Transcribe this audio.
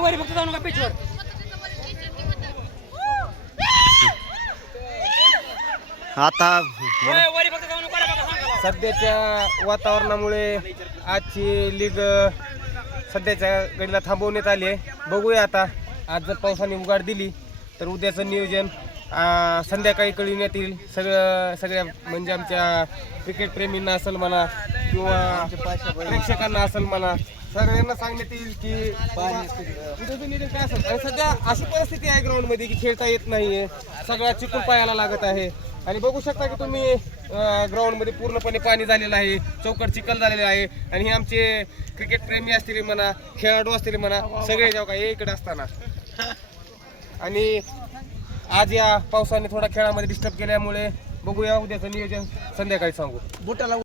वरी फक्त जाऊ नका पिचवर आता. सध्याच्या वातावरणामुळे आजची लीग सध्याच्या घडीला थांबवण्यात आली आहे. बघूया आता. आज जर पावसाने उघाड दिली तर उद्याचं नियोजन अ, संध्याकाळी कळविण्यात येईल सगळं सगळ्या म्हणजे आमच्या क्रिकेट प्रेमींना असेल म्हणा किंवा प्रेक्षकांना असेल म्हणा सगळ्यांना सांगण्यात येईल की काय असेल आणि सध्या अशी परिस्थिती आहे ग्राउंडमध्ये की खेळता येत नाहीये. सगळा चिकून पायाला लागत आहे. आणि बघू शकता की तुम्ही ग्राउंडमध्ये पूर्णपणे पाणी झालेलं आहे चौकट चिखल झालेलं आहे. आणि हे आमचे क्रिकेट प्रेमी असतील म्हणा खेळाडू असतील म्हणा सगळे जेव्हा काय इकडे असताना. आणि आज या पावसाने थोडा खेळामध्ये डिस्टर्ब केल्यामुळे बघूया उद्याचं नियोजन. संध्याकाळी सांगू.